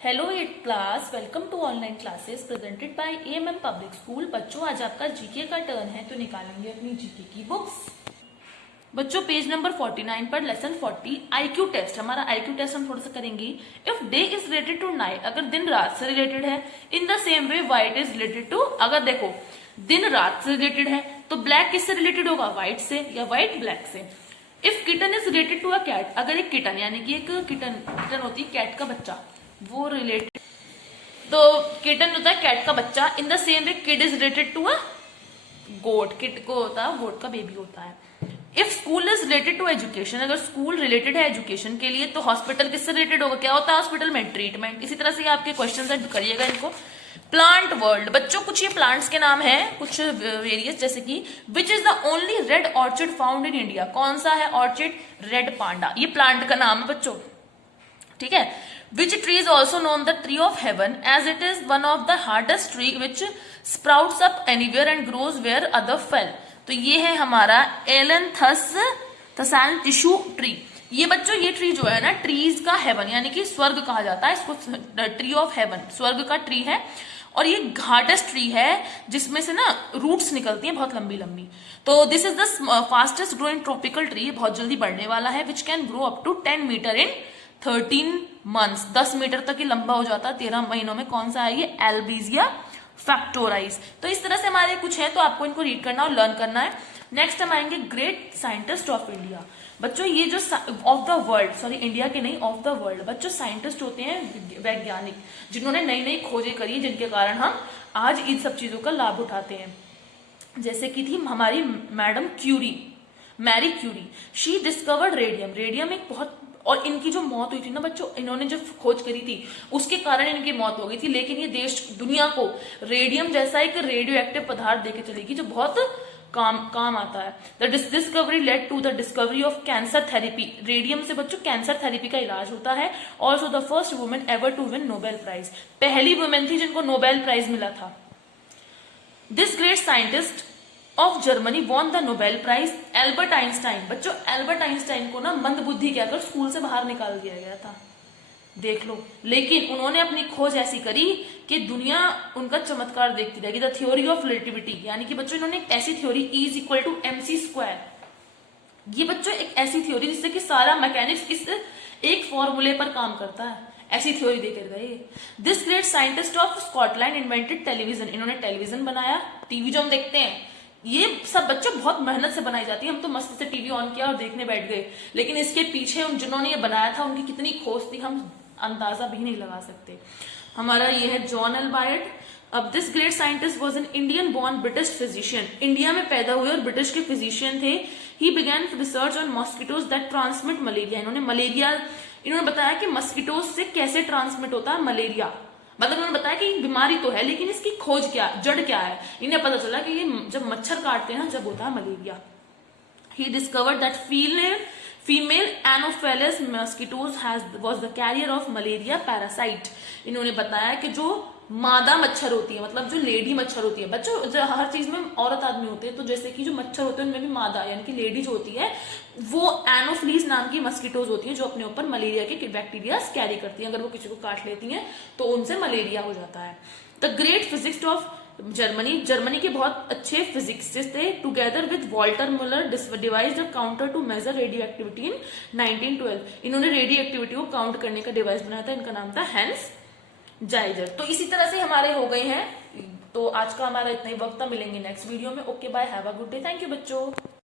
Hello eight class, welcome to online classes presented by AMM public school. बच्चों, आज आपका GK का turn है, तो निकालेंगे अपनी जीके की बुक्स। बच्चों, पेज नंबर 49 पर लेसन 40 आईक्यू टेस्ट। हमारा आईक्यू टेस्ट हम थोड़ा सा करेंगे। If day is related to night, अगर दिन रात से रिलेटेड है, in the same way white is related to, अगर देखो दिन रात से रिलेटेड है तो ब्लैक किससे रिलेटेड होगा? व्हाइट से, या व्हाइट ब्लैक से। If kitten is related to a cat, अगर एक किटन यानी कि एक किटन होती है कैट का बच्चा, वो रिलेटेड, तो किटन होता है कैट का बच्चा। In the same way kid is related to a goat, kid को होता है गोट का बेबी होता है। If school is related to education, अगर स्कूल रिलेटेड है एजुकेशन के लिए, तो हॉस्पिटल किससे रिलेटेड होगा? क्या होता है हॉस्पिटल में? ट्रीटमेंट। इसी तरह से आपके क्वेश्चन है, करिएगा इनको। प्लांट वर्ल्ड, बच्चों कुछ ये प्लांट्स के नाम है, कुछ वेरियस, जैसे कि which is the only red orchid found in India, कौन सा है ऑर्चिड? रेड पांडा, ये प्लांट का नाम है बच्चों, ठीक है। Which tree is also known the tree of heaven, as it is one of the hardest tree which sprouts up anywhere and grows where other fail. तो ये है हमारा एलेंथस थसान टिश्यू ट्री। ये बच्चों ये ट्री जो है ना, ट्रीज का हेवन यानी कि स्वर्ग कहा जाता है इसको, ट्री ऑफ हेवन स्वर्ग का ट्री है। और ये हार्डेस्ट ट्री है जिसमें से ना रूट्स निकलती हैं बहुत लंबी लंबी। तो this is the fastest growing tropical tree, बहुत जल्दी बढ़ने वाला है। Which can grow up to 10 metre in 13 months, 10 metre तक ही लंबा हो जाता है 13 महीनों में। कौन सा है ये? एल्बीजिया फैक्टोराइज। तो इस तरह से हमारे कुछ है, तो आपको इनको रीड करना और लर्न करना है। नेक्स्ट हम आएंगे ग्रेट साइंटिस्ट ऑफ इंडिया। बच्चों ये जो of the world, sorry India के नहीं, ऑफ द वर्ल्ड, बच्चों साइंटिस्ट होते हैं वैज्ञानिक, जिन्होंने नई नई खोजें करी, जिनके कारण हम आज इन सब चीजों का लाभ उठाते हैं। जैसे कि थी हमारी madam Curie, Marie Curie. She discovered radium, radium एक बहुत, और इनकी जो मौत हुई थी ना बच्चों, इन्होंने जो खोज करी थी उसके कारण इनकी मौत हो गई थी। लेकिन ये देश दुनिया को रेडियम जैसा एक रेडियो एक्टिव पदार्थ देके चलेगी जो बहुत काम आता है। The discovery led to the discovery of cancer therapy. Radium से बच्चों कैंसर थेरेपी का इलाज होता है। Also the first women ever to win Nobel prize, पहली वुमेन थी जिनको नोबेल प्राइज मिला था। This great scientist of Germany won the Nobel prize Albert Einstein. बच्चों एल्बर्ट आइंस्टाइन को ना मंद बुद्धि कहकर स्कूल से बाहर निकाल दिया गया था, देख लो। लेकिन उन्होंने अपनी खोज ऐसी करी कि दुनिया उनका चमत्कार देखती रहेगी। द थ्योरी ऑफ रिलेटिविटी, यानी कि बच्चों इन्होंने एक ऐसी theory, E is equal to MC square, ये बच्चों एक ऐसी थ्योरी जिससे कि सारा मैकेनिक्स इस एक फॉर्मूले पर काम करता है, ऐसी थ्योरी देकर गए। This great scientist of Scotland invented television, इन्होंने टेलीविजन बनाया। टीवी जो हम देखते हैं ये सब बच्चों बहुत मेहनत से बनाई जाती है। हम तो मस्ती से टीवी ऑन किया और देखने बैठ गए, लेकिन इसके पीछे जिन्होंने ये बनाया था उनकी कितनी खोज थी हम अंदाजा भी नहीं लगा सकते। हमारा ये है जॉन अल्बायट। अब this great scientist was an Indian born British physician, India में पैदा हुए और ब्रिटिश के फिजिशियन थे। He began research on mosquitoes that transmit malaria. इन्होंने बताया कि मस्किटोज से कैसे ट्रांसमिट होता है मलेरिया। मतलब उन्होंने बताया कि बीमारी तो है लेकिन इसकी खोज क्या, जड़ क्या है। इन्हें पता चला कि ये जब मच्छर काटते हैं ना, जब होता है malaria. He discovered that female anopheles mosquitoes was the carrier of malaria parasite. इन्होंने बताया कि जो मादा मच्छर होती है, मतलब जो लेडी मच्छर होती है, बच्चों हर चीज में औरत आदमी होते हैं, तो जैसे कि जो मच्छर होते हैं उनमें भी मादा यानी कि लेडी जो होती है वो एनोफ्लीज नाम की मस्किटोज होती है, जो अपने ऊपर मलेरिया के बैक्टीरिया कैरी करती हैं। अगर वो किसी को काट लेती हैं तो उनसे मलेरिया हो जाता है। The great physics of Germany, Germany के बहुत अच्छे फिजिक्सिस्ट थे। Together with Walter Muller device the counter to measure radio activity in 1912। इन्होंने रेडियो एक्टिविटी को काउंट करने का डिवाइस बनाया था, इनका नाम था हैंस जाइजर। तो इसी तरह से हमारे हो गए हैं। तो आज का हमारा इतना ही वक्त था, मिलेंगे नेक्स्ट वीडियो में। Okay bye, have a good day, thank you बच्चों।